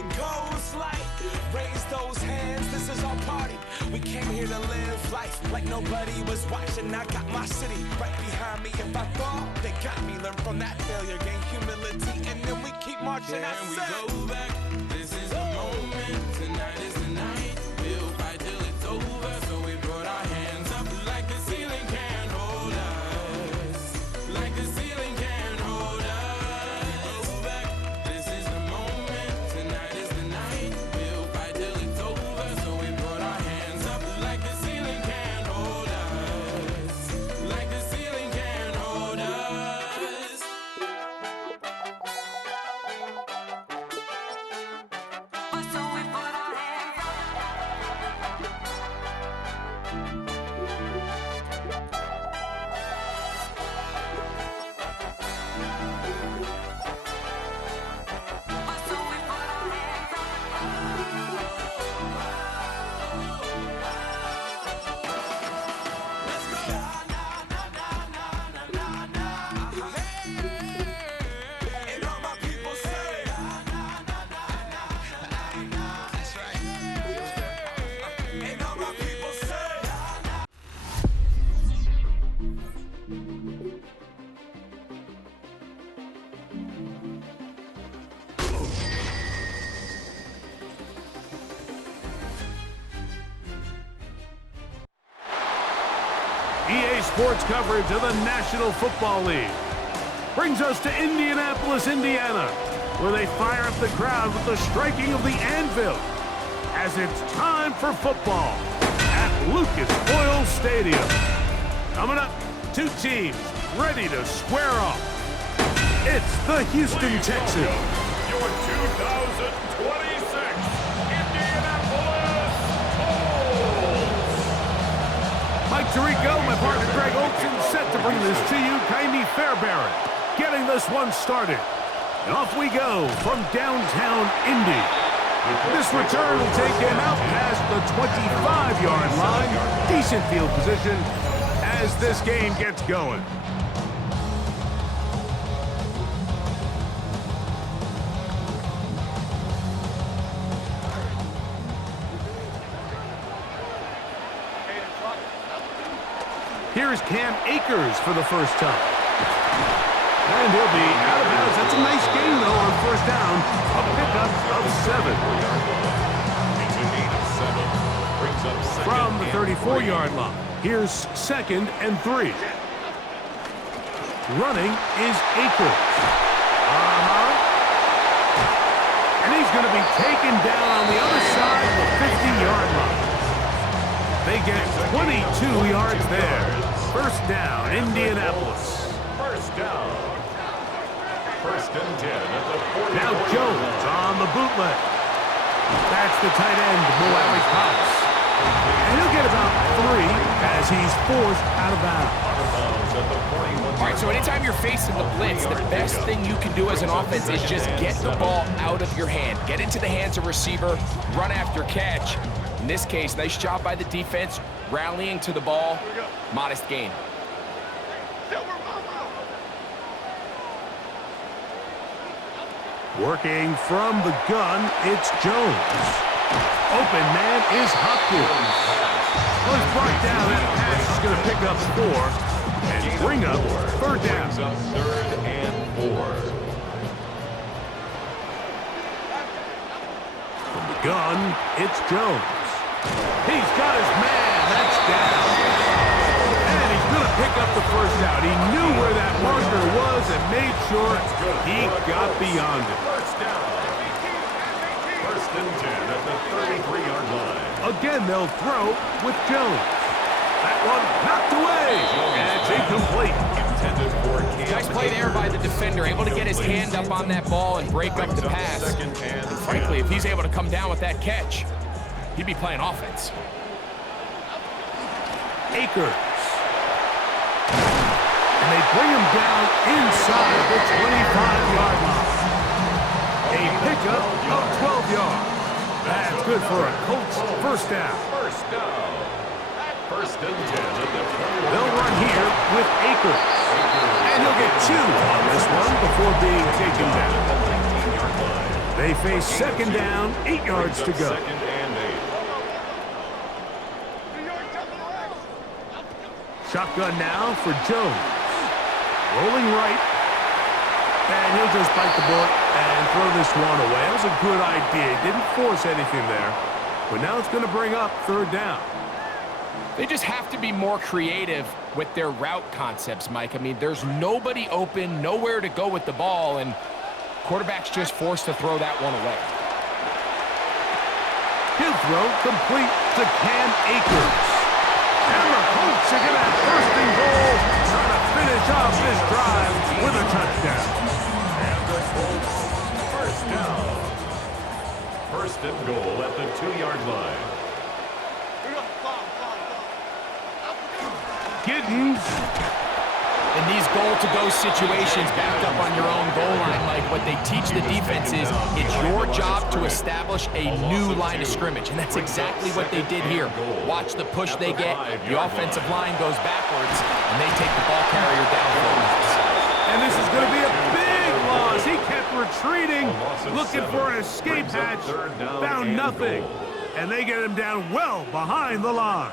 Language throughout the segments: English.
it goes like, raise those hands, this is our party. We came here to live life like nobody was watching. I got my city right behind me. If I fall, they got me. Learn from that failure, gain humility, and then we keep marching. And we go back. This is the moment. Tonight is the night. We'll fight till it's over. So we brought our hands up like the ceiling can't hold us. Like the ceiling can't hold us. Go back. This is the moment. Tonight is the night. We'll fight till it's over. So we brought our hands up like the ceiling can't hold us. Like the ceiling can't hold us. So we put our hands up. So we put our hands And all my people say, that's right. And all my people say, EA Sports coverage of the National Football League brings us to Indianapolis, Indiana, where they fire up the crowd with the striking of the anvil as it's time for football at Lucas Oil Stadium. Coming up, two teams ready to square off. It's the Houston Texans Your 2026 Indianapolis Colts. Mike Tirico, my partner Greg Olson, set to bring this to you. Kaimi Fairbairn getting this one started. And off we go from downtown Indy. This return will take him out past the 25-yard line. Decent field position as this game gets going. Here's Cam Akers for the first time. And he'll be out of bounds. That's a nice gain, though, on first down. A pickup of 7. From the 34-yard line, here's 2nd and 3. Running is Akers. And he's going to be taken down on the other side of the 50-yard line. They get 22 yards there. First down, Indianapolis. First down. First and 10 at the 40. Now Jones on the bootleg. That's the tight end, Moali Cox. And he'll get about 3 as he's forced out of bounds. All right, so anytime you're facing the blitz, the best thing you can do as an offense is just get the ball out of your hand. Get into the hands of receiver, run after catch. In this case, nice job by the defense, rallying to the ball. Modest gain. Working from the gun, it's Jones. Open man is Hopkins. Well, he's brought down. That pass is going to pick up 4 and bring up third down. Third and 4. From the gun, it's Jones. He's got his man. That's down. And he's going to pick up the first down. He knew where that marker was and made sure he got beyond it. First down. First and 10 at the 33-yard line. Again, they'll throw with Jones. That one knocked away. And it's incomplete. Intended for Cam. Nice play there by the defender, able to get his hand up on that ball and break up the pass. Second and Frankly, if he's able to come down with that catch, he'd be playing offense. Akers. And they bring him down inside the 25-yard line. A pickup of 12 yards. That's good for a Colts first down. First down. First and 10 at the 20. They'll run here with Akers. And he'll get 2 on this one before being taken down. They face second down, 8 yards to go. Second and 8. Shotgun now for Jones. Rolling right. And he'll just bite the bullet and throw this one away. That was a good idea. Didn't force anything there. But now it's going to bring up third down. They just have to be more creative with their route concepts, Mike. I mean, there's nobody open, nowhere to go with the ball, and quarterback's just forced to throw that one away. He'll throw complete to Cam Akers. And the Colts are going to have first and goal, trying to finish off this drive with a touchdown. And the Colts, first down. First and goal at the 2-yard line. Giddens. In these goal-to-go situations, backed up on your own goal line, Mike, what they teach the defense is it's your job to establish a new line of scrimmage, and that's exactly what they did here. Watch the push they get, the offensive line goes backwards, and they take the ball carrier down. And this is going to be a big loss. He kept retreating, looking for an escape hatch, found nothing. And they get him down well behind the line.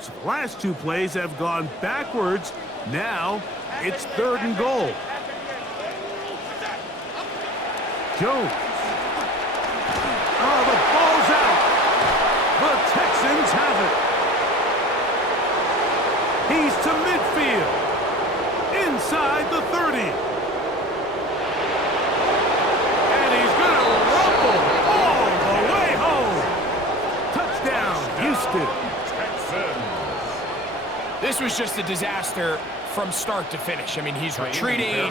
So the last two plays have gone backwards. Now it's third and goal. Jones. Oh, the ball's out. The Texans have it. He's to midfield. Inside the 30. And he's going to rumble all the way home. Touchdown, Houston. This was just a disaster from start to finish. I mean, he's retreating.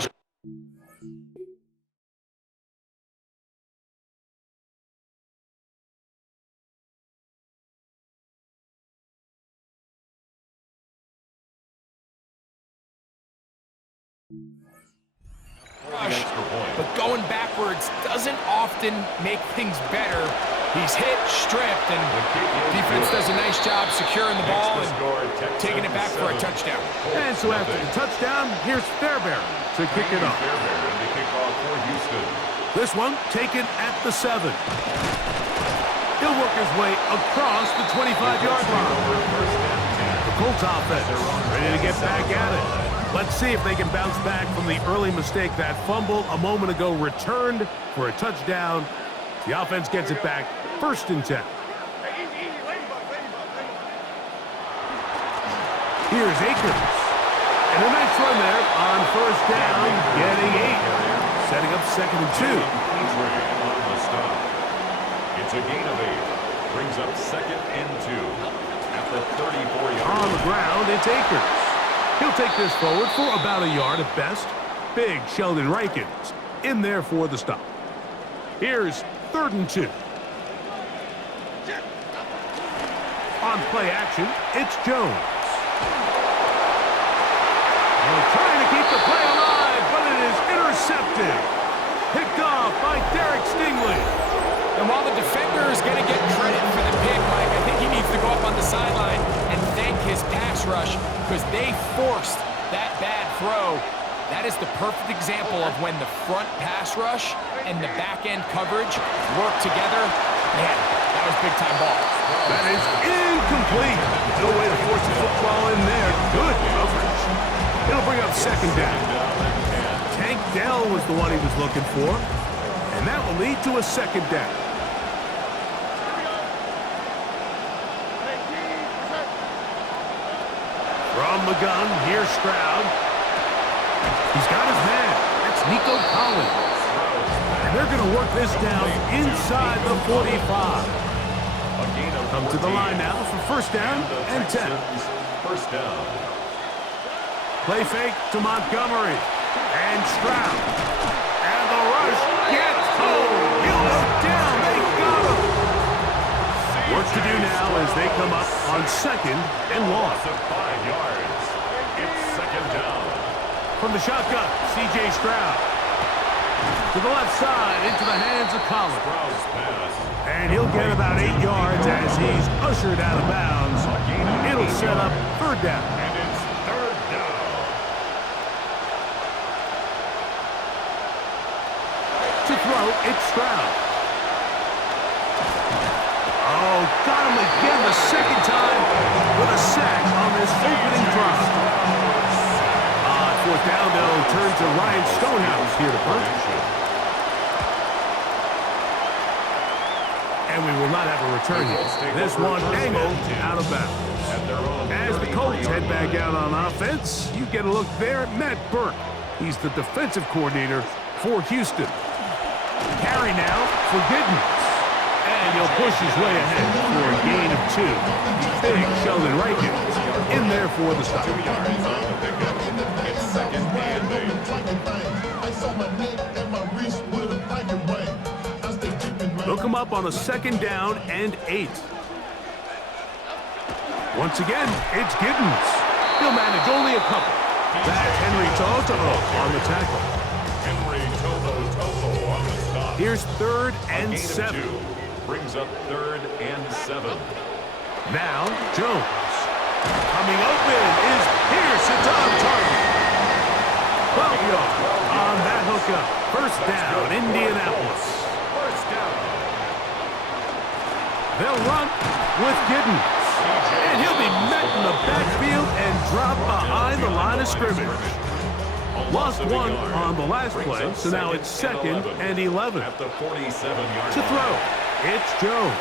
Rush, but going backwards doesn't often make things better. He's hit, stripped, and defense does a nice job securing the ball and taking it back for a touchdown. And so after the touchdown, here's Fairbairn to kick it off. This one taken at the 7. He'll work his way across the 25-yard line. The Colts offense ready to get back at it. Let's see if they can bounce back from the early mistake. That fumble a moment ago returned for a touchdown. The offense gets it back, first and 10. Here's Akers. And a nice run there on first down, getting 8. Setting up second and 2. It's a gain of 8. Brings up second and 2 at the 34-yard line. On the ground, it's Akers. He'll take this forward for about a yard at best. Big Sheldon Rankins in there for the stop. Here's third and 2. On play action, it's Jones. They're trying to keep the play alive, but it is intercepted. Picked off by Derek Stingley. And while the defender is going to get credit for the pick, Mike, I think he needs to go up on the sideline and thank his pass rush because they forced that bad throw. That is the perfect example of when the front pass rush and the back-end coverage work together. Man, that was big-time ball. That is incomplete. No way to force the football in there. Good coverage. It'll bring up second down. Tank Dell was the one he was looking for. And that will lead to a second down. From the gun, here's Stroud. He's got his man. That's Nico Collins. And they're going to work this down inside the 45. Come to the line now for first down and 10. First down. Play fake to Montgomery. And Stroud. And the rush gets home. He'll go down. They got him. Work to do now as they come up on second and long. Loss of 5 yards. It's second down. From the shotgun, C.J. Stroud. to the left side into the hands of Collins. Sprouse pass. And he'll get about 8 yards as he's ushered out of bounds. It'll set up third down. And it's third down. To throw, it's Stroud. Oh, got him again the second time with a sack on this opening drive. Fourth down, they'll turn to Ryan Stonehouse here to punt. And we will not have a return here. This one angled out of bounds. As the Colts head back out on offense, you get a look there at Matt Burke. He's the defensive coordinator for Houston. Carry now for Giddens. And he'll push his way ahead for a gain of 2. Big Sheldon Rankins in there for the stop. 2 yards on the pickup. It's second and 8. Look him up on a second down and 8. Once again, it's Giddens. He'll manage only a couple. That's Henry To'o on the tackle. Henry To'o on the stop. Here's third A and gain of 7. 2 brings up third and 7. Now, Jones. Coming open is Pierce. It's on target. 12 yards on that hookup. First down, Indianapolis. First down. They'll run with Giddens. And he'll be met in the backfield and drop behind the line of scrimmage. Lost 1 on the last play, so now it's second and 11. At the 47-yard To throw, it's Jones.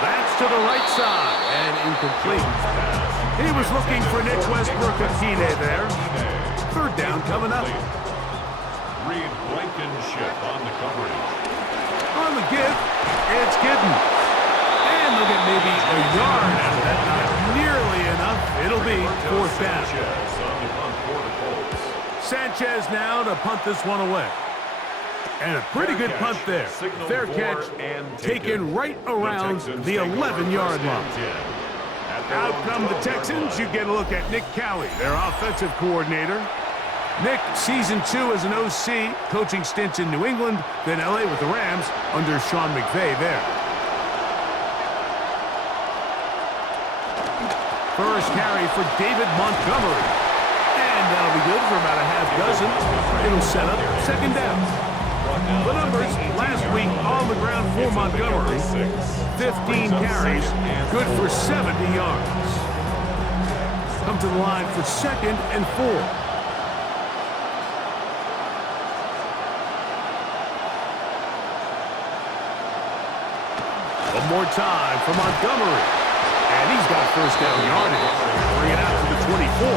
That's to the right side and incomplete. He was looking for Nick Westbrook Akine there. Third down coming up. Reed Blankenship on the coverage. On the give, it's Giddens. And they'll get maybe a yard out of that. Not nearly enough. It'll be fourth down. Sanchez on the punt for the Colts. Sanchez now to punt this one away. And a pretty good punt there. Fair catch taken right around the 11-yard line. Out come the Texans. You get a look at Nick Cowley, their offensive coordinator. Nick, season 2 as an OC, coaching stints in New England, then LA with the Rams under Sean McVay there. First carry for David Montgomery. And that'll be good for about a half dozen. It'll set up second down. The numbers last week on the ground for Montgomery. 15 carries, good for 70 yards. Come to the line for second and 4. One more time for Montgomery. And he's got first down yardage. Bring it out to the 24.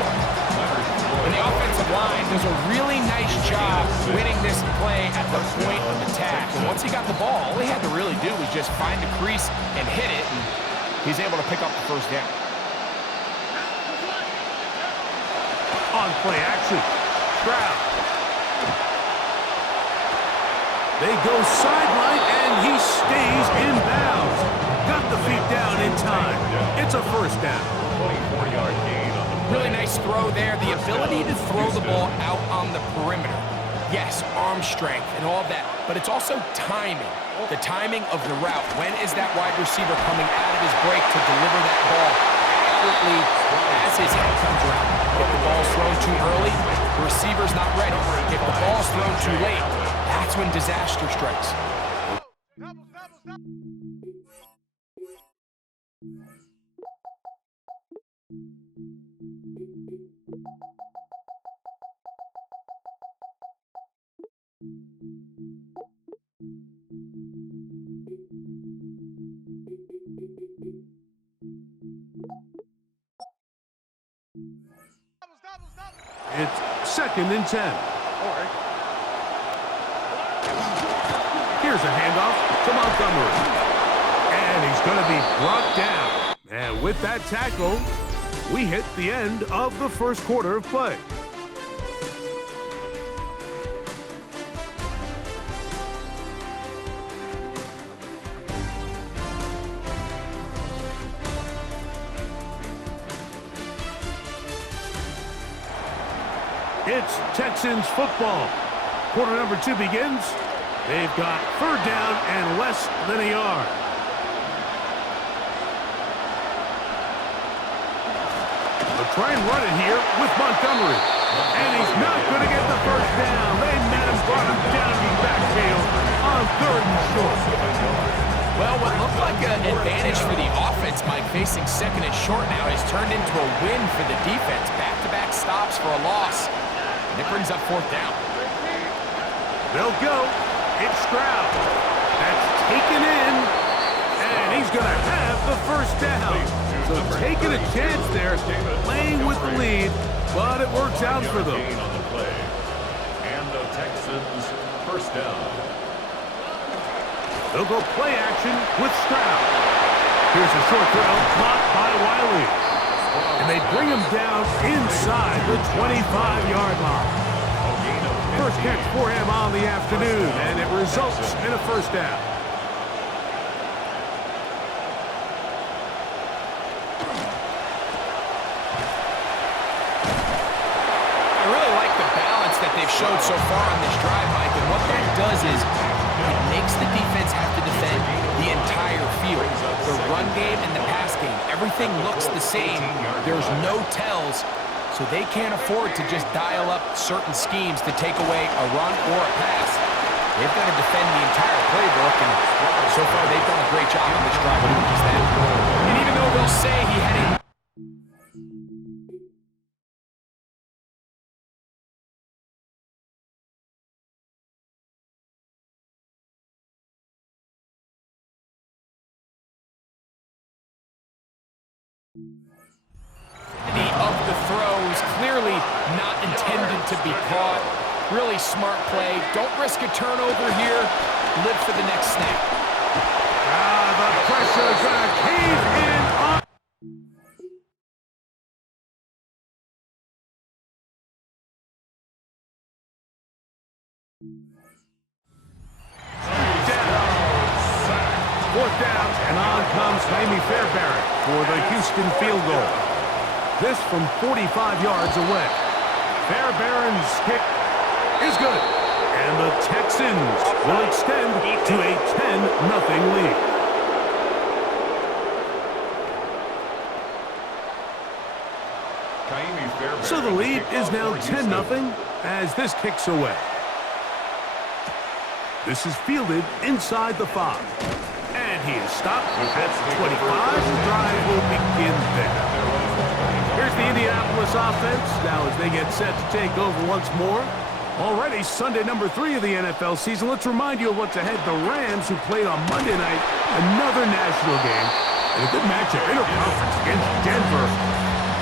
And the offensive line does a really nice job winning this play at the point of attack. And once he got the ball, all he had to really do was just find the crease and hit it, and he's able to pick up the first down. On play action, Stroud. They go sideline, and he stays in bounds. Got the feet down in time. It's a first down. 24-yard gain on the Really nice throw there. The ability to throw the ball out on the perimeter. Yes, arm strength and all that, but it's also timing. The timing of the route. When is that wide receiver coming out of his break to deliver that ball accurately as his head comes around? If the ball's thrown too early, the receiver's not ready. If the ball's thrown too late, that's when disaster strikes. It's second and 10. Here's a handoff to Montgomery. And he's going to be brought down. And with that tackle, we hit the end of the first quarter of play. It's Texans football. Quarter number 2 begins. They've got third down and less than a yard. They'll try and run it here with Montgomery. And he's not going to get the first down. They met him, brought him down in the backfield on 3rd and short. Well, what looked like an advantage for the offense, Mike, facing 2nd and short now, has turned into a win for the defense. Back-to-back stops for a loss. And it brings up 4th down. They'll go. It's Stroud. That's taken in. And he's going to have the first down. So taking a chance there, playing with the lead, but it works out for them. On the play. And the Texans first down. They'll go play action with Stroud. Here's a short throw, caught by Wiley. And they bring him down inside the 25-yard line. First catch for him on the afternoon, and it results in a first down. I really like the balance that they've showed so far on this drive, Mike, and what that does is it makes the defense have to defend the entire field. The run game and the pass game, everything looks the same. There's no tells, so they can't afford to just dial up certain schemes to take away a run or a pass. They've got to defend the entire playbook, and so far they've done a great job on this drive doing just that. And even though they'll say he had a of the throws, clearly not intended to be caught. Really smart play. Don't risk a turnover here. Live for the next snap. The pressure's going to cave in on. Fourth down, and on comes Jaime Fairbairn for the Houston field goal. This from 45 yards away. Fairbairn's kick is good, and the Texans will extend to a 10-0 lead. So the lead is now 10-0 as this kicks away. This is fielded inside the 5. And he is stopped at 25. The drive will begin there. Here's the Indianapolis offense now as they get set to take over once more. Already Sunday number 3 of the NFL season. Let's remind you of what's ahead. The Rams, who played on Monday night, another national game, and a good matchup, interconference against Denver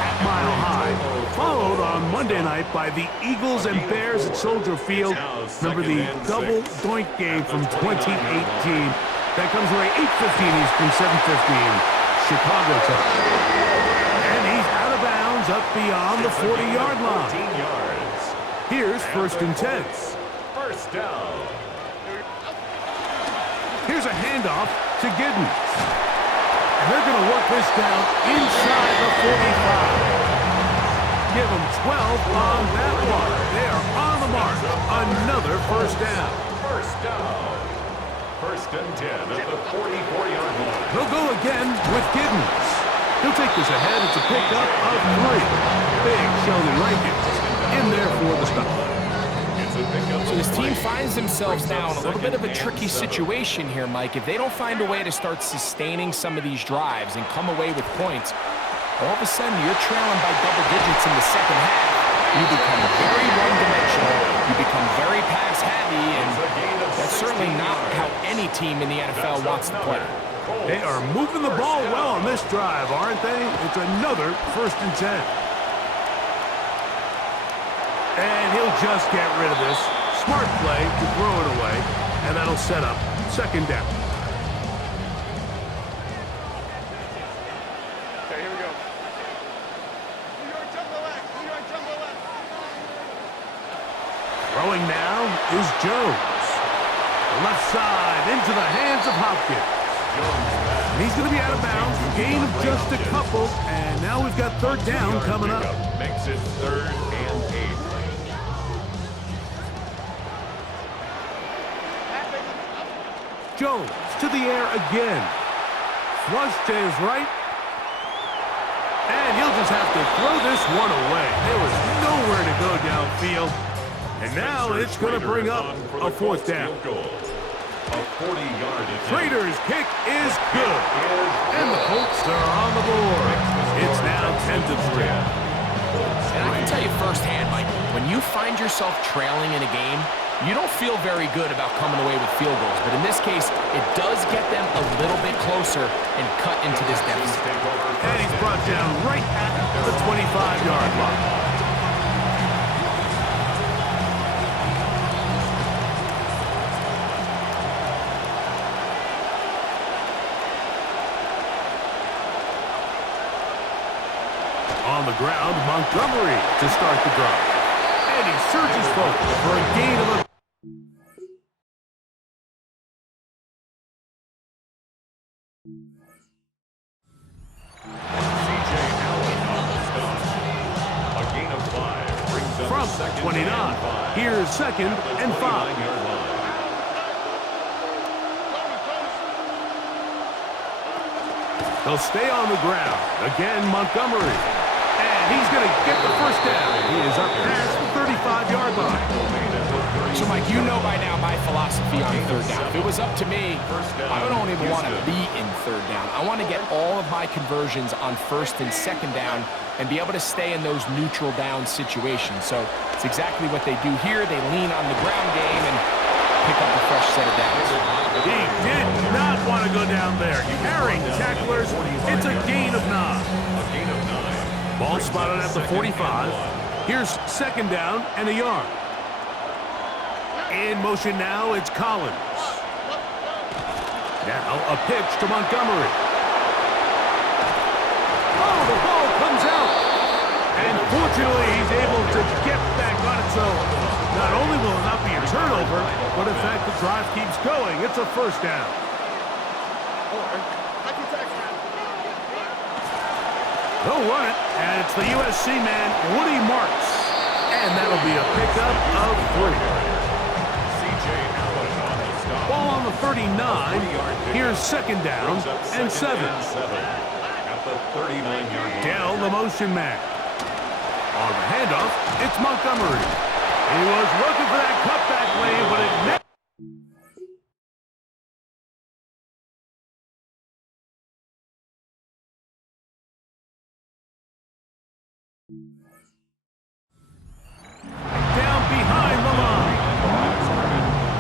at Mile High. Followed on Monday night by the Eagles and Bears at Soldier Field. Remember the double doink game from 2018. That comes right 8:15 Eastern, 7:15 Chicago time. And he's out of bounds up beyond the 40-yard line. Here's 1st and 10. First down. Here's a handoff to Giddens. And they're going to work this down inside the 45. Give them 12 on that one. They are on the mark. Another first down. First down. 1st and 10 at the 44-yard line. He'll go again with Giddens. He'll take this ahead. It's a pickup of 3. Big Sheldon Rankins in there for the stop. So this team finds themselves now in a little bit of a tricky situation here, Mike. If they don't find a way to start sustaining some of these drives and come away with points, all of a sudden you're trailing by double digits in the second half. You become very one-dimensional. You become very pass-heavy, and that's certainly not how any team in the NFL wants to play. They are moving the ball well on this drive, aren't they? It's another 1st and 10. And he'll just get rid of this. Smart play to throw it away, and that'll set up 2nd down. Okay, here we go. New York jumbo X. New York jumbo X. Throwing now is Jones. Left side into the hands of Hopkins. And he's going to be out of bounds. Gain of just a couple. And now we've got 3rd down coming up. Makes it 3rd and 8. Jones to the air again. Flush to his right. And he'll just have to throw this one away. There was nowhere to go downfield. And now it's going to bring up a fourth down. A 40-yard attempt. Prater's kick is good. And the Colts are on the board. It's now 10-3. And I can tell you firsthand, Mike, when you find yourself trailing in a game, you don't feel very good about coming away with field goals. But in this case, it does get them a little bit closer and cut into this deficit. And he's brought down right at the 25-yard line. On the ground, Montgomery to start the drive. And he surges forward for a gain of a... C.J. Allen on the stop. A gain of 5 brings up From second 29, and 5. here's second and 5. 29-yard line. They'll stay on the ground. Again, Montgomery. And he's going to get the first down. He is up past the 35-yard line. So, Mike, you know by now my philosophy on third down. If it was up to me, I don't even want to be in third down. I want to get all of my conversions on first and second down and be able to stay in those neutral down situations. So it's exactly what they do here. They lean on the ground game and pick up a fresh set of downs. He did not want to go down there. Carrying tacklers. It's a gain of 9. A gain of 9. Ball spotted at the 45. Here's second down and a yard. In motion now, it's Collins. Now a pitch to Montgomery. Oh, the ball comes out. And fortunately, he's able to get back on it. So not only will it not be a turnover, but in fact, the drive keeps going. It's a first down. They'll run it, and it's the USC man, Woody Marks. And that'll be a pickup of 3. Ball on the 39. Here's second down and 7. At the 39-yard line. Dell, the motion man. On the handoff, it's Montgomery. He was looking for that cutback lane, but it never... Down behind the line.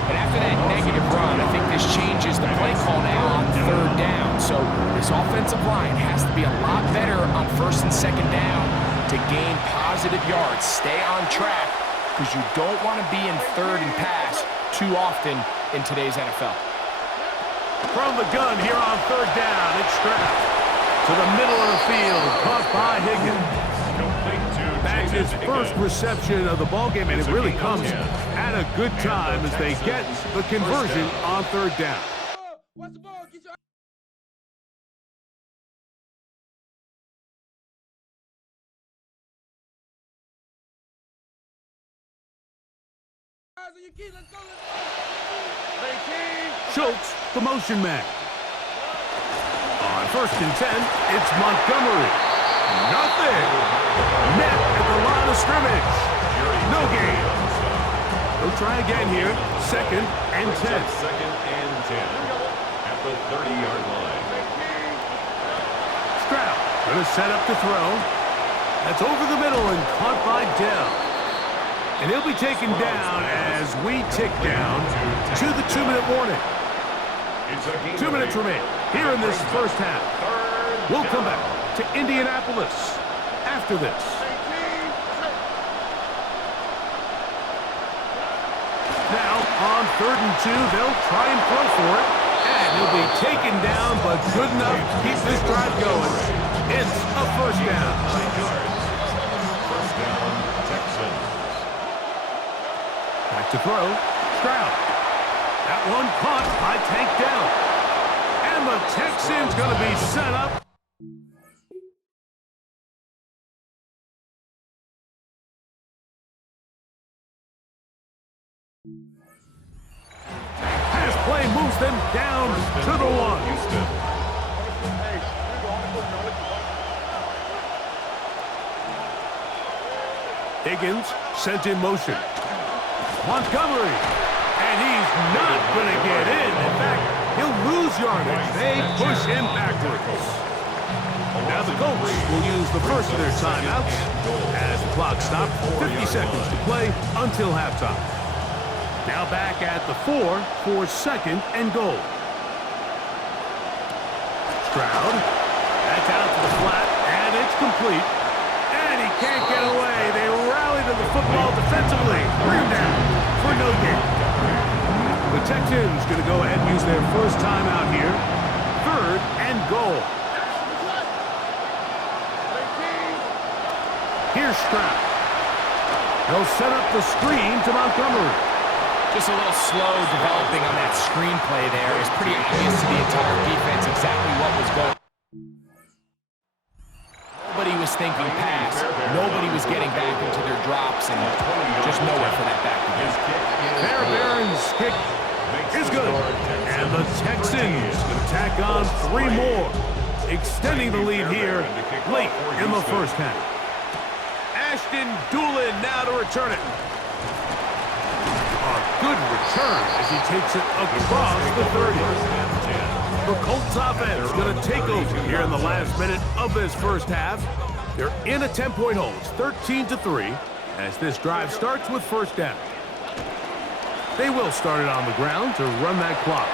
And after that negative run, I think this changes the play call now on third down. So this offensive line has to be a lot better on first and second down to gain positive yards. Stay on track because you don't want to be in third and pass too often in today's NFL. From the gun here on third down, it's Stroud. To the middle of the field, caught by Higgins. That's his first reception of the ballgame, and it really comes at a good time as they get the conversion on third down. Watch the ball. Get your eyes on your key. Let's go. Schultz, the motion man. On first and 10, it's Montgomery. Nothing. Net at the line of scrimmage. No gain. They'll try again here. Second and 10. Second and 10. At the 30-yard line. Stroud going to set up to throw. That's over the middle and caught by Dell. And he'll be taken down as we tick down to the 2-minute warning. 2 minutes remain here in this first half. We'll come back to Indianapolis after this. Now, on third and 2, they'll try and throw for it. And he'll be taken down, but good enough to keep this drive going. It's a first down. First down, Texans. Back to throw. Stroud. That one caught by Tank Dell. And the Texans going to be set up. Pass play moves brings them down to the 1. Houston. Higgins sent in motion. Montgomery, and he's not going to get in. In fact, he'll lose yardage. They push him backwards. Now the Colts will use the first of their timeouts as the clock stopped. 50 seconds to play until halftime. Now back at the 4 for 2nd and goal. Stroud, that's out to the flat, and it's complete. And he can't get away. They rally to the football defensively. Bring him down for no gain. The Texans going to go ahead and use their first timeout here. 3rd and goal. Here's Stroud. They'll set up the screen to Montgomery. Just a little slow developing on that screenplay there. It's pretty obvious to the entire defense exactly what was going on. Nobody was thinking pass. Nobody was getting back into their drops, and just nowhere for that back to go. Bear Barron's kick is good. And the Texans can tack on 3 more, extending the lead here late in the first half. Ashton Doolin now to return it. A good return as he takes it across the 30. The Colts offense going to take over here in the last minute of this first half. They're in a 10-point hole. It's 13-3 as this drive starts with first down. They will start it on the ground to run that clock.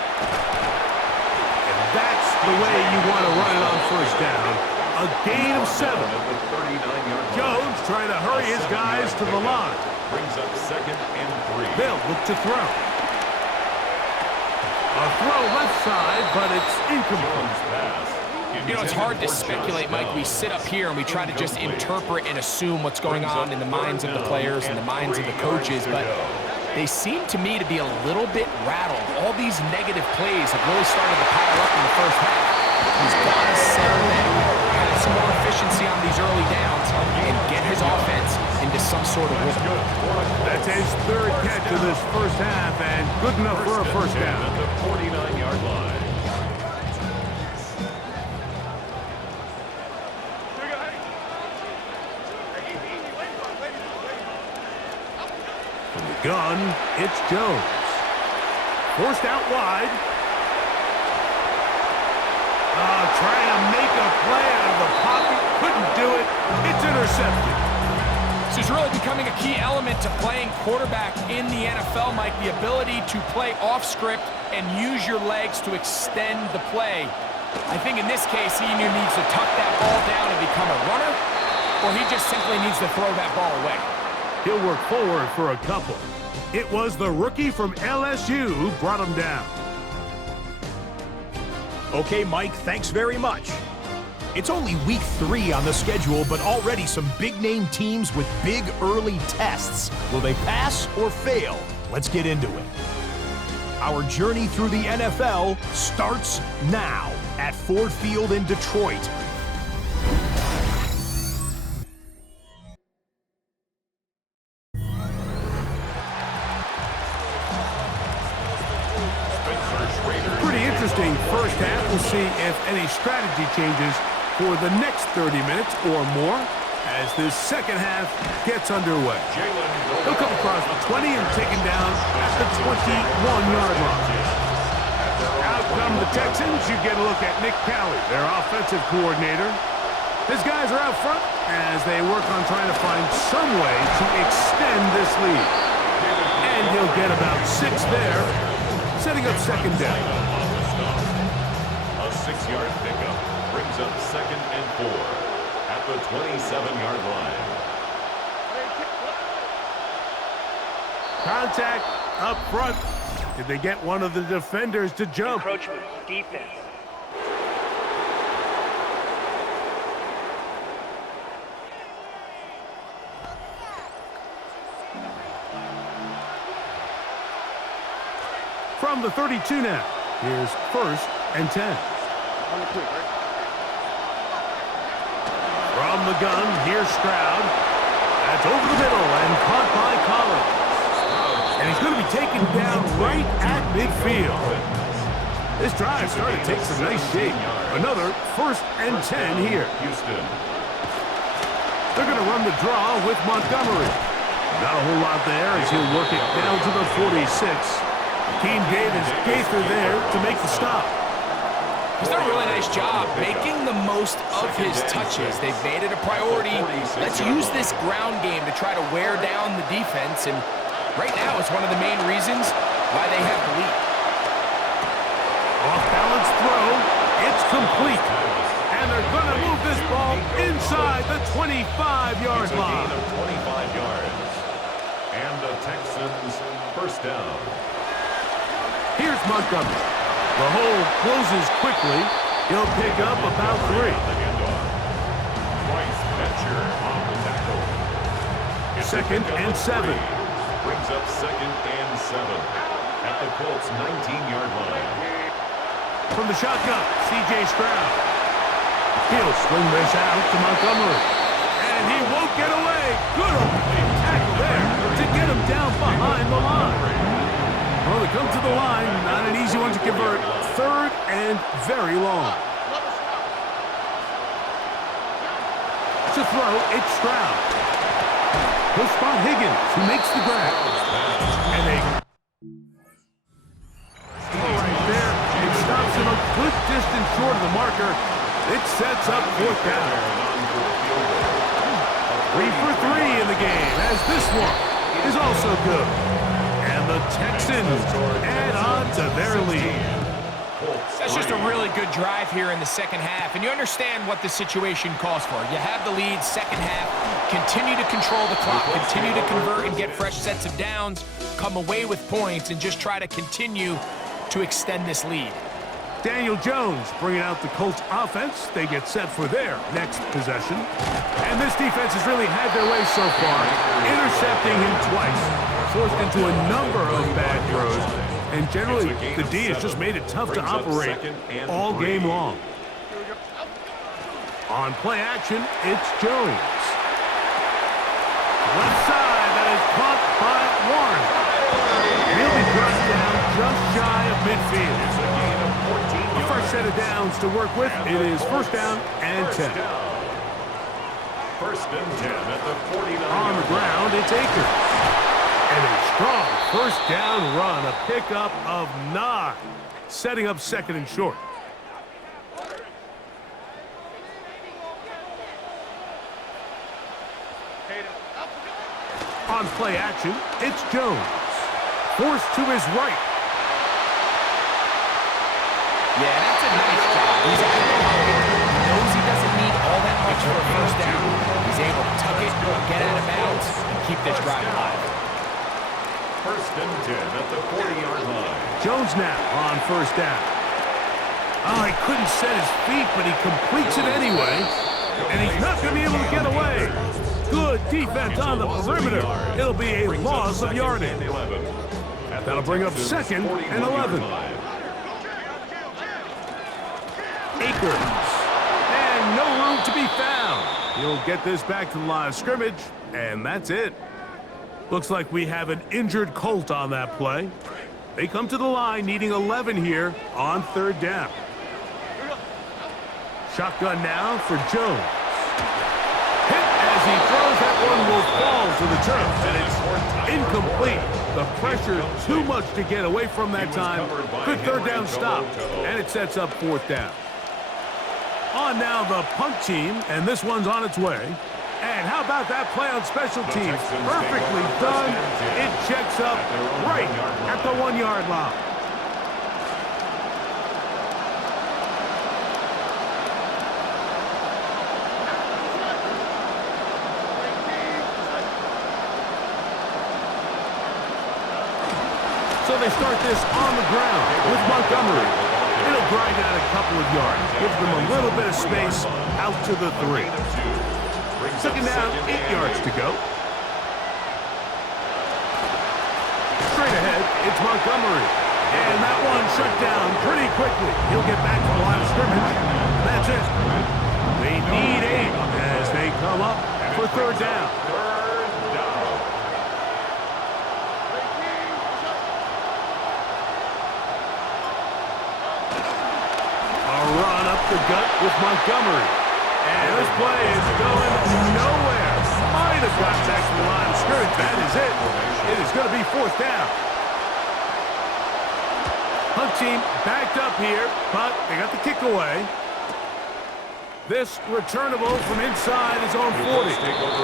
And that's the way you want to run it on first down. A gain of 7. Jones trying to hurry his guys to the line. Brings up 2nd and 3. They'll look to throw. A throw left side, but it's incomplete. You know, it's hard to speculate, Mike. We sit up here and we try to just interpret and assume what's going on in the minds of the players and the minds of the coaches, but they seem to me to be a little bit rattled. All these negative plays have really started to pile up in the first half. He's got to settle down, have some more efficiency on these early downs, and get his offense into some sort of rhythm. That's his 3rd catch of this first half, and good enough for a first down. At the 49-yard line. From the gun, it's Jones. Forced out wide. Trying to make a play out of the pocket. Couldn't do it. It's intercepted. This is really becoming a key element to playing quarterback in the NFL, Mike. The ability to play off script and use your legs to extend the play. I think in this case, he either needs to tuck that ball down and become a runner, or he just simply needs to throw that ball away. He'll work forward for a couple. It was the rookie from LSU who brought him down. Okay, Mike, thanks very much. It's only week 3 on the schedule, but already some big-name teams with big early tests. Will they pass or fail? Let's get into it. Our journey through the NFL starts now at Ford Field in Detroit. Pretty interesting first half. We'll see if any strategy changes for the next 30 minutes or more as this second half gets underway. He'll come across the 20 and taken down at the 21-yard line. Out come the Texans. You get a look at Nick Calley, their offensive coordinator. His guys are out front as they work on trying to find some way to extend this lead. And he'll get about 6 there, setting up second down. A 6-yard pickup brings up 2nd and 4 at the 27-yard line. Contact up front. Did they get one of the defenders to jump? Encroachment, defense. From the 32 now. Here's 1st and 10. From the gun, here's Stroud. That's over the middle and caught by Collins. And he's going to be taken down right at midfield. This drive started to take some nice shape. Another 1st and 10 here. Houston. They're going to run the draw with Montgomery. Not a whole lot there as he'll work it down to the 46. Keem Davis Gaither there to make the stop. He's done a really nice job making the most of his touches. They've made it a priority. Let's use this ground game to try to wear down the defense, and right now it's one of the main reasons why they have the lead. Off-balance throw. It's complete. And they're going to move this ball inside the 25-yard line. 25 yards. And the Texans 1st down. Here's Montgomery. The hole closes quickly. He'll pick up about 3. Bryce Betcher on the tackle. 2nd and 7. Brings up 2nd and 7 at the Colts 19-yard line. From the shotgun, C.J. Stroud. He'll swing this out to Montgomery. And he won't get away. Good opening tackle there to get him down behind the line. Well, they come to the line. Not an easy one to convert. 3rd and very long. To throw, it's Stroud. He'll spot Higgins, who makes the grab. And they... Right there, it stops him a good distance short of the marker. It sets up 4th down. 3 for 3 in the game, as this one is also good. And the Texans add on to their lead. That's just a really good drive here in the 2nd half, and you understand what the situation calls for. You have the lead, 2nd half, continue to control the clock, continue to convert and get fresh sets of downs, come away with points, and just try to continue to extend this lead. Daniel Jones bringing out the Colts offense. They get set for their next possession. And this defense has really had their way so far, intercepting him twice, forced into a number of bad throws, and generally the D has just made it tough to operate all game long. On play action, it's Jones. Left side, that is caught by Warren. He'll be brought down just shy of midfield. The first set of downs to work with, it is 1st down and 10. 1st and 10 at the 49. On the ground, it's Akers. And a strong 1st down run, a pickup of 9, setting up 2nd and short. On play action, it's Jones. Forced to his right. Yeah, that's a nice job. He's out of the pocket. He knows he doesn't need all that much for a 1st down. He's able to tuck it, get out of bounds, and keep this drive alive. 1st and 10 at the 40-yard line. Jones now on 1st down. Oh, he couldn't set his feet, but he completes it anyway. And he's not going to be able to get away. Good defense on the perimeter. It'll be a loss of yardage. That'll bring up 2nd and 11. Akers. And no room to be found. He'll get this back to the line of scrimmage, and that's it. Looks like we have an injured Colt on that play. They come to the line needing 11 here on 3rd down. Shotgun now for Jones. Hit as he throws, that one will fall to the turf, and it's incomplete. The pressure too much to get away from that time. Good 3rd down stop, and it sets up 4th down. On now the punt team, and this one's on its way. And how about that play on special teams? Perfectly done. It checks up right at the 1-yard line. So they start this on the ground with Montgomery. It'll grind out a couple of yards. Gives them a little bit of space out to the 3. 2nd down, 8 yards to go. Straight ahead, it's Montgomery. And that one shut down pretty quickly. He'll get back to the line of scrimmage. That's it. They need 8 as they come up for 3rd down. Montgomery. And this play is going nowhere. Might have gotten back to the line of scrimmage. That is it. It is going to be 4th down. Hunt team backed up here, but they got the kick away. This returnable from inside his own 40.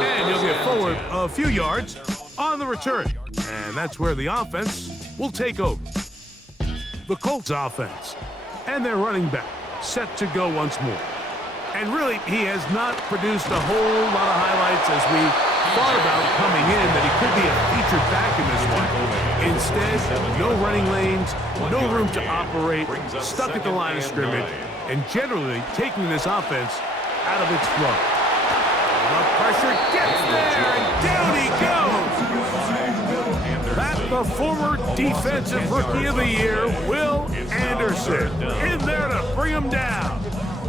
And he'll get forward a few yards on the return. And that's where the offense will take over. The Colts offense and their running back set to go once more. And really, he has not produced a whole lot of highlights as we thought about coming in, that he could be a featured back in this one. Instead, no running lanes, no room to operate, stuck at the line of scrimmage, and generally taking this offense out of its flow. The pressure gets there, and down he goes! That's the former Defensive Rookie of the Year, Will Anderson, in there to bring him down.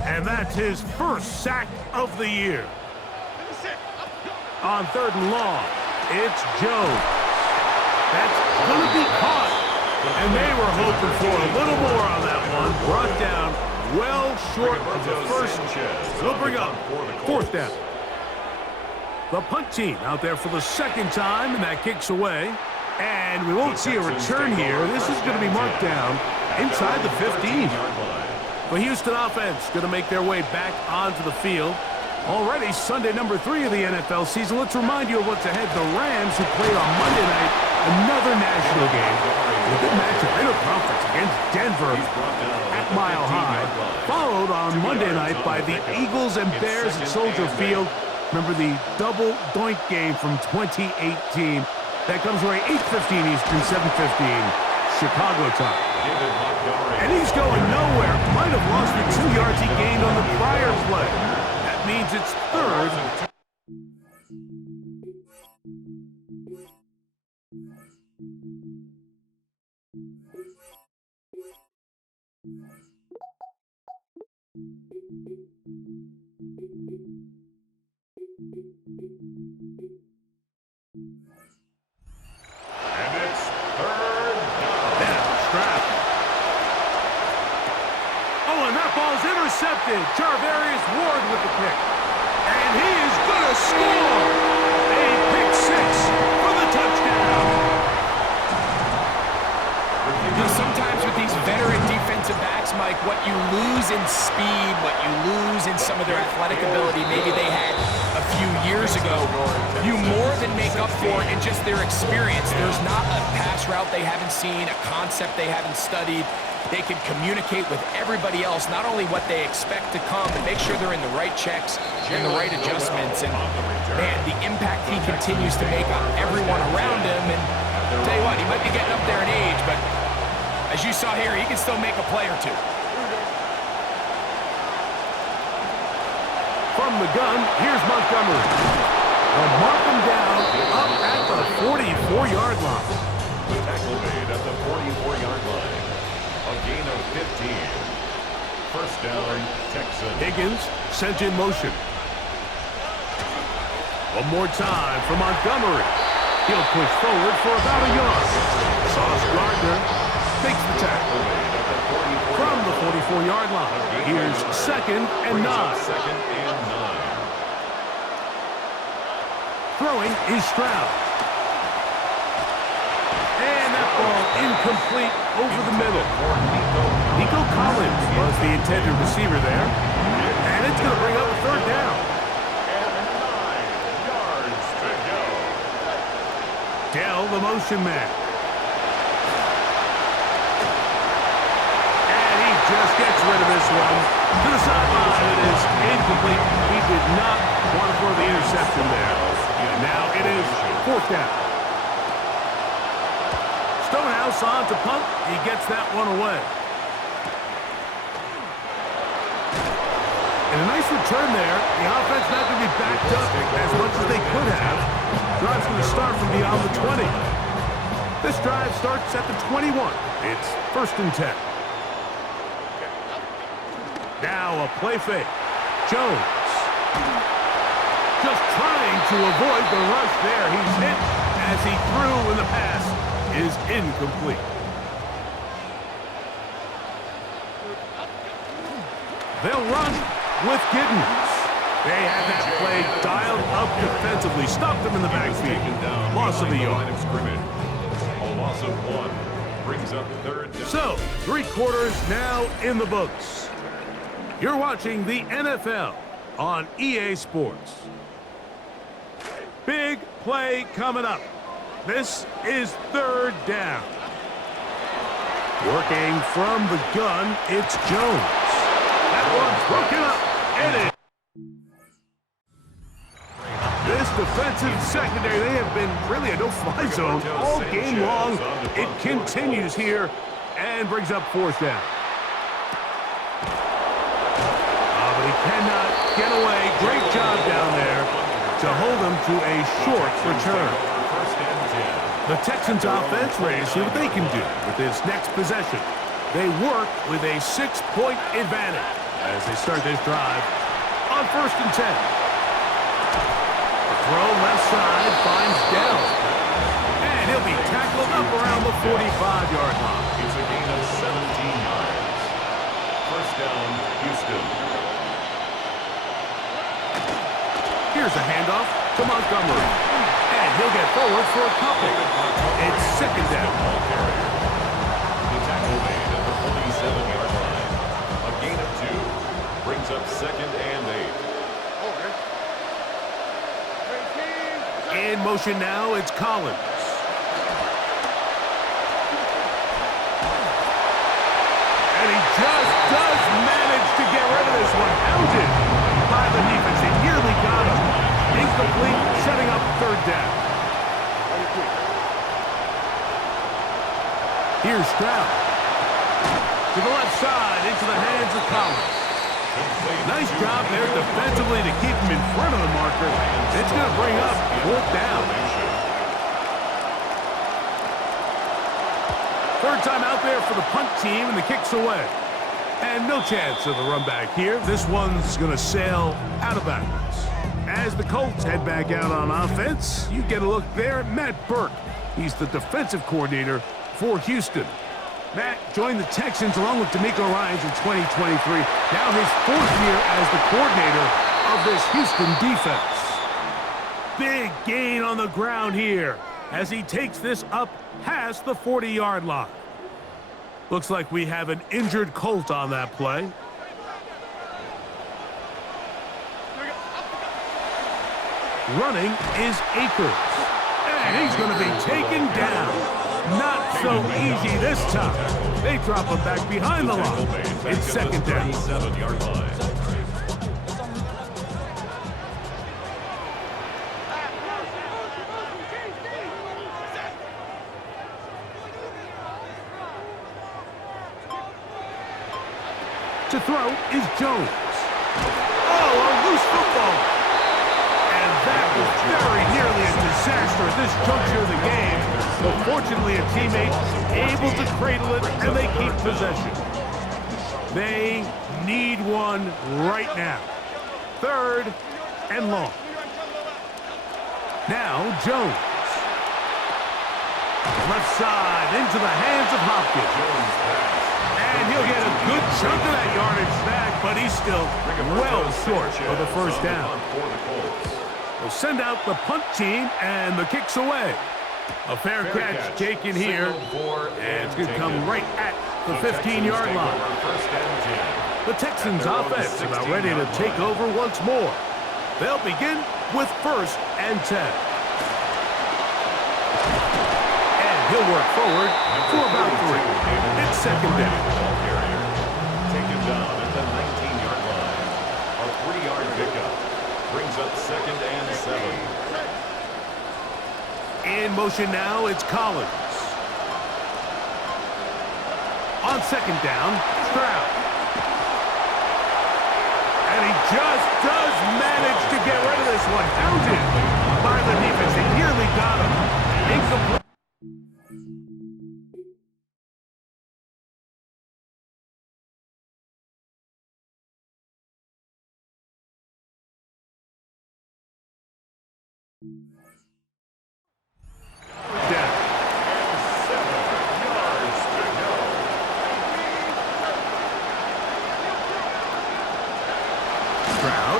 And that's his first sack of the year. On 3rd and long, it's Jones. That's going to be caught. And they were hoping for a little more on that one. Brought down well short of the first. They'll bring up 4th down. The punt team out there for the 2nd time, and that kicks away. And we won't see a return here. This is going to be marked down inside the 15. The Houston offense going to make their way back onto the field. Already Sunday number 3 of the NFL season. Let's remind you of what's ahead. The Rams, who played on Monday night, another national game. A good matchup, interconference against Denver at Mile High. Followed on Monday night by the Eagles and Bears at Soldier Field. Remember the double doink game from 2018. That comes away 8:15 Eastern, 7:15 Chicago time. And he's going nowhere. Might have lost the 2 yards he gained on the prior play. That means it's 3rd. And it's 3rd down. Now, Stroud. Oh, and that ball's intercepted. Charvarius Ward with the pick. And he is going to score. A pick 6 for the touchdown. You know, sometimes with these veteran defensive backs, Mike, what you lose in speed, what you lose in some of their athletic ability maybe they had a few years ago, you more than make up for in just their experience. There's not a pass route they haven't seen, a concept they haven't studied. They can communicate with everybody else, not only what they expect to come, but make sure they're in the right checks and the right adjustments. And, man, the impact he continues to make on everyone around him. And I'll tell you what, he might be getting up there in age, but as you saw here, he can still make a play or two. From the gun, here's Montgomery. They'll mark him down up at the 44-yard line. The tackle made at the 44-yard line. A gain of 15. First down, Texans. Higgins sent in motion. One more time for Montgomery. He'll push forward for about a yard. Sauce Gardner makes the tackle. From the 44-yard line, here's 2nd and 9. 2nd and 9. Throwing is Stroud. And that ball incomplete over the middle. Nico Collins was the intended receiver there. And it's going to bring up a 3rd down. And 9 yards to go. Dell, the motion man. And he just gets rid of this one. To the sideline, it is incomplete. He did not want to throw the interception there. And now it is 4th down. Stonehouse on to punt. He gets that one away. And a nice return there. The offense not going to be backed up as much as they could have. Drive's going to start from beyond the 20. This drive starts at the 21. It's 1st and 10. Now a play fake. Jones. Just trying to avoid the rush there. He's hit as he threw when the pass is incomplete. They'll run with Giddens. They had that play dialed up defensively, stopped them in the backfield. Loss of a yard. Line of scrimmage. A loss of 1 brings up third down. So, 3 quarters now in the books. You're watching the NFL on EA Sports. Big play coming up. This is third down. Working from the gun, it's Jones. That one's broken up, and it. This defensive secondary, they have been really a no-fly zone all game long. It continues here and brings up fourth down. But he cannot get away. Great job down there to hold him to a short return. The Texans offense ready to see what they can do with this next possession. They work with a 6-point advantage as they start this drive on 1st and 10. The throw left side finds Dell. And he'll be tackled up around the 45-yard line. It's a gain of 17 yards. First down, Houston. Here's a handoff to Montgomery. And he'll get forward for a couple. It's 2nd down. The tackle made at the 47-yard line. A gain of 2 brings up 2nd and 8. In motion now, it's Collins. And he just does manage to get rid of this one. Hounded by the defense. They nearly got him. Incomplete, setting up 3rd down. Here's Stroud. To the left side, into the hands of Collins. Nice job there defensively to keep him in front of the marker. It's going to bring up 4th down. 3rd time out there for the punt team, and the kick's away. And no chance of the run back here. This one's going to sail out of bounds. As the Colts head back out on offense, you get a look there at Matt Burke. He's the defensive coordinator for Houston. Matt joined the Texans along with D'Amico Ryans in 2023. Now his 4th year as the coordinator of this Houston defense. Big gain on the ground here as he takes this up past the 40-yard line. Looks like we have an injured Colt on that play. Running is Akers. And he's going to be taken down. Not so easy this time. They drop him back behind the line. It's 2nd down. 27-yard line. To throw is Jones. Oh, a loose football. And that was very nearly a disaster at this juncture of the game. But fortunately, a teammate able to cradle it, and they keep possession. They need one right now. 3rd and long. Now, Jones. Left side into the hands of Hopkins. And he'll get a good chunk of that yardage back, but he's still well short of the 1st down. We'll send out the punt team, and the kick's away. A fair catch taken here, and it's going to come right at the 15-yard line. The Texans offense about ready to take over once more. They'll begin with 1st and 10. And he'll work forward for about 3. It's 2nd down. Taken down at the 19-yard line. A 3-yard pickup brings up 2nd and 7. In motion now, it's Collins. On 2nd down, Stroud. And he just does manage to get rid of this one. Hounded by the defense. They nearly got him. Incomplete.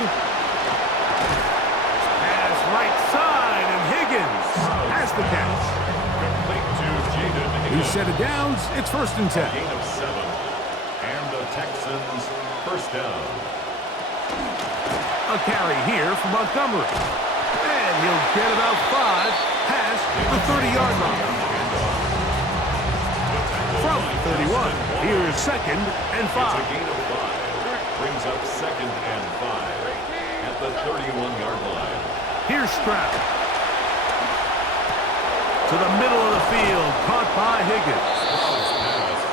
crowd. Pass right side, and Higgins has the catch. Complete to Jaden He Higgins. set it down. It's 1st and 10. Gain of 7. And the Texans first down. A carry here for Montgomery. And he'll get about 5 past the 30-yard line. From 31, here's 2nd and It's 5. a gain of 5. Brings up 2nd and 5 at the 31-yard line. Here's Stroud. To the middle of the field, caught by Higgins.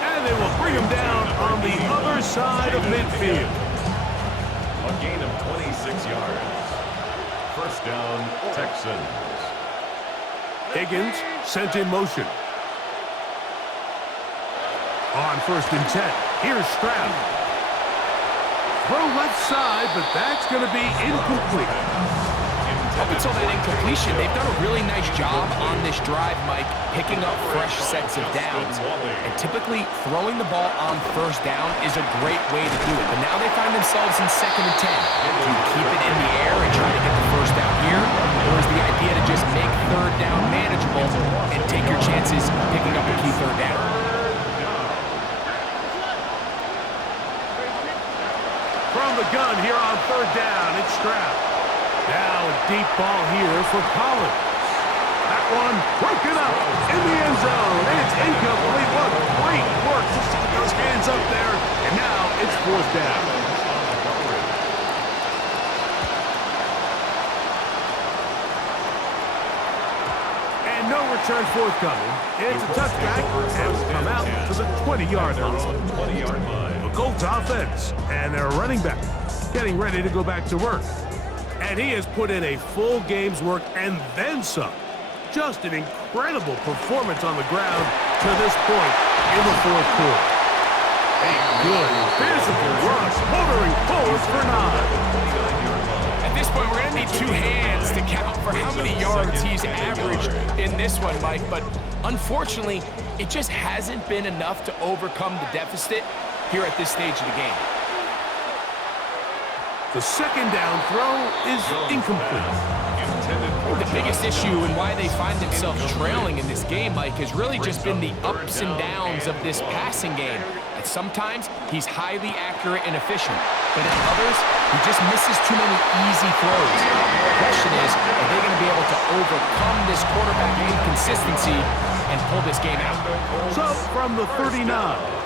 And they will bring him down on the other side of midfield. A gain of 26 yards. First down, Texans. Higgins sent in motion. On 1st and 10, here's Stroud. Throw left side, but that's going to be incomplete. Up until that incompletion, they've done a really nice job on this drive, Mike, picking up fresh sets of downs. And typically, throwing the ball on 1st down is a great way to do it. But now they find themselves in 2nd and 10. Do you keep it in the air and try to get the 1st down here? Or is the idea to just make 3rd down manageable and take your chances picking up a key 3rd down? From the gun here on 3rd down, it's Stroud. Now a deep ball here for Collins. That one broken up in the end zone. It's incomplete. What great work to see those hands up there. And now it's 4th down. And no return forthcoming. It's a touchback and will come out to the 20-yard line. 20-yard line. The Colts offense and their running back getting ready to go back to work. And he has put in a full game's work and then some. Just an incredible performance on the ground to this point in the 4th quarter. A good physical rush, motoring forward for 9. At this point, we're going to need 2 hands to count for how many yards he's averaged in this one, Mike. But unfortunately, it just hasn't been enough to overcome the deficit here at this stage of the game. The 2nd down throw is incomplete. The biggest issue and why they find themselves trailing in this game, Mike, has really just been the ups and downs of this passing game. And sometimes he's highly accurate and efficient, but in others, he just misses too many easy throws. The question is, are they going to be able to overcome this quarterback inconsistency and pull this game out? So from the 39,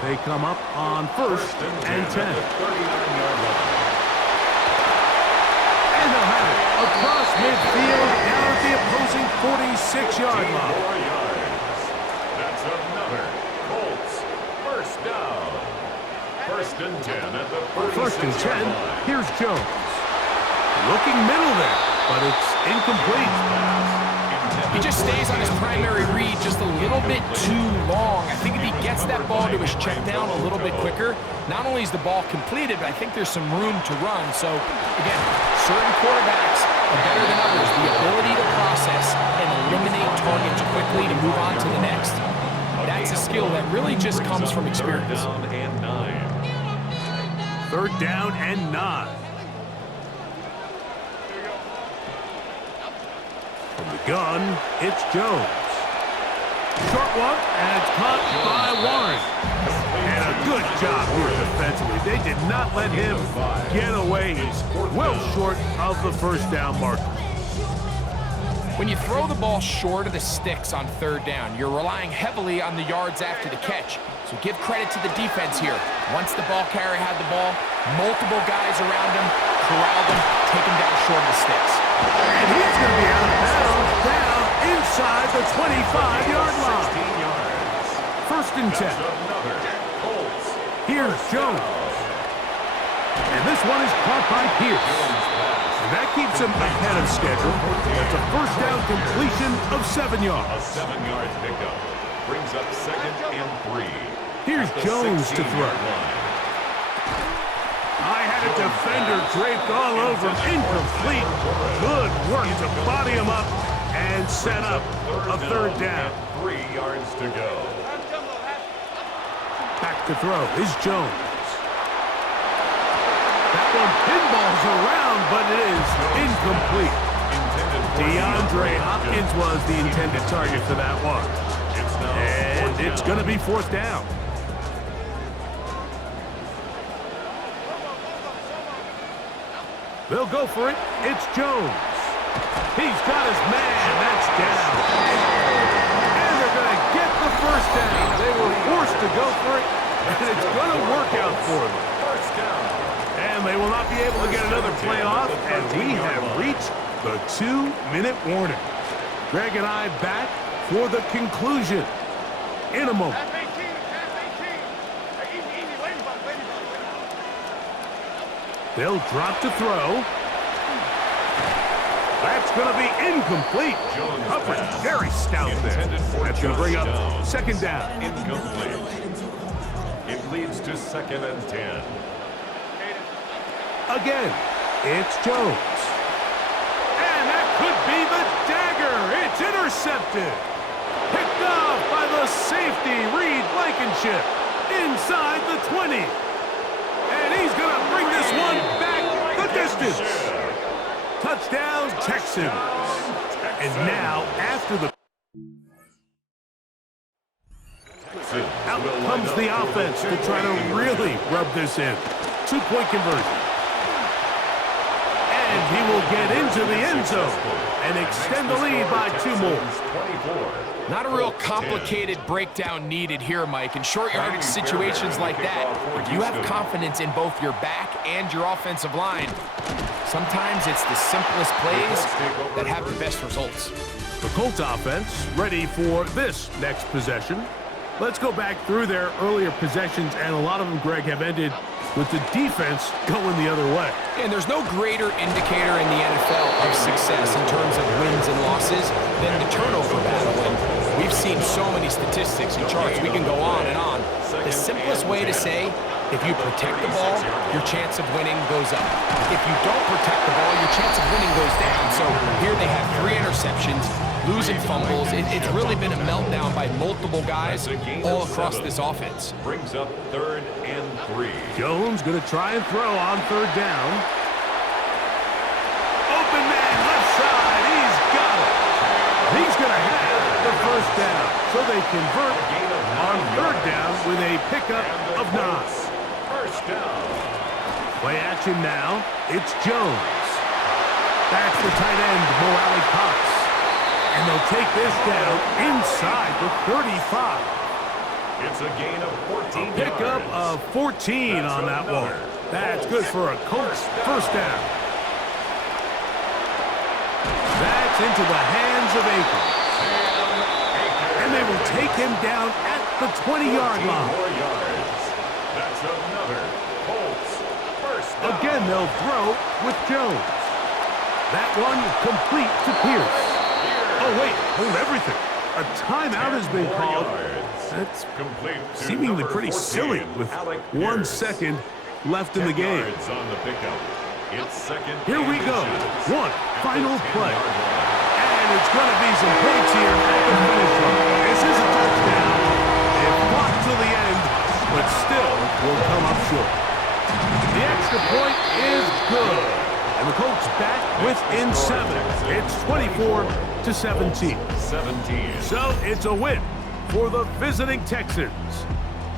they come up on 1st and 10. And they'll have it across midfield down at the opposing 46-yard line. 4 yards. That's another Colts first down. 1st and 10 at the 1st and 10, 46-yard line. here's Jones. Looking middle there, but it's incomplete. He just stays on his primary read just a little bit too long. I think if he gets that ball to his check down a little bit quicker, not only is the ball completed, but I think there's some room to run. So, again, certain quarterbacks are better than others. The ability to process and eliminate targets quickly to move on to the next. That's a skill that really just comes from experience. 3rd down and 9. 3rd down and 9. From the gun, it's Jones. Short one, and it's caught by Warren. And a good job here defensively. They did not let him get away. He's well short of the 1st down marker. When you throw the ball short of the sticks on 3rd down, you're relying heavily on the yards after the catch. So give credit to the defense here. Once the ball carrier had the ball, multiple guys around him, corralled him, take him down short of the sticks. And he's going to be out of bounds down inside the 25-yard line. 16 yards. 1st and 10. Another Colts. Here's Jones. And this one is caught by Pierce. And that keeps him ahead of schedule. That's a 1st down completion of 7 A yards. 7-yard pickup. Brings up 2nd and 3. Here's At the Jones to 16-yard throw. line. I had a defender draped all over. Incomplete. Good work to body him up and set up a 3rd down. 3 yards to go. Back to throw is Jones. That one pinballs around, but incomplete. Intended for the DeAndre Hopkins was the intended target for that one. It's now And fourth it's down. going to be fourth down. They'll go for it. It's Jones. He's got his man. That's down. And they're going to get the first down. They were forced to go for it, and it's going to work out for them. First down. And they will not be able to get another play off, and we have reached the 2-minute warning. Greg and I back for the conclusion in a moment. Pass 18, pass 18. Hey, easy, ladybug. They'll drop to throw. That's going to be incomplete. Jones Coverage pass. very stout there. Intended for That's going to bring up Jones. second down. Incomplete. It leads to 2nd and 10. Again, it's Jones. And that could be the dagger. It's intercepted. Picked off by the safety, Reed Blankenship, inside the 20. And he's going to bring this one back the distance. Touchdown, Texans. And now, after the... Out comes the offense to try to really rub this in. 2-point conversion. And he will get into the end zone and extend the lead by 2 more. Not a real complicated breakdown needed here, Mike. In short yardage situations like that, if you have confidence in both your back and your offensive line, sometimes it's the simplest plays that have the best results. The Colts offense ready for this next possession. Let's go back through their earlier possessions, and a lot of them, Greg, have ended with the defense going the other way. And there's no greater indicator in the NFL of success in terms of wins and losses than the turnover battle. And we've seen so many statistics and charts. We can go on and on. The simplest way to say, if you protect the ball, your chance of winning goes up. If you don't protect the ball, your chance of winning goes down. So here they have 3 interceptions, losing fumbles. It's really been a meltdown by multiple guys all across this offense. Brings up 3rd and 3. Jones going to try and throw on 3rd down. Open man left side. He's got it. He's going to have the first down. So they convert on 3rd down with a pickup of 9. First down. Play action now. It's Jones. That's the tight end, Mo Alley Cox. And they'll take this down inside the 35. It's a gain of 14 Pickup yards. of 14 on that one. That's good for a Colts first down. That's into the hands of Akers. And they will take him down at the 20-yard line. 4 yards. That's another Colts first down. Again, they'll throw with Jones. That one complete to Pierce. Oh, wait, hold everything. A timeout has been called. That's Complete to seemingly number pretty 14, silly with Alec 1 Pierce. second left in the 10 game. yards on the pickup. It's 2nd Here we and go. inches. One final At the play. 10-yard line. And it's going to be some points here at the finish line. This is a touchdown. It fought to the end, but still will come up short. The extra point is good. And the Colts back within 7. It's 24-17. 17. So it's a win for the visiting Texans.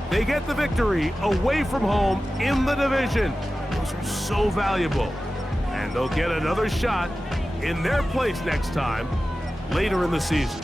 They get the victory away from home in the division. Those are so valuable. And they'll get another shot in their place next time later in the season.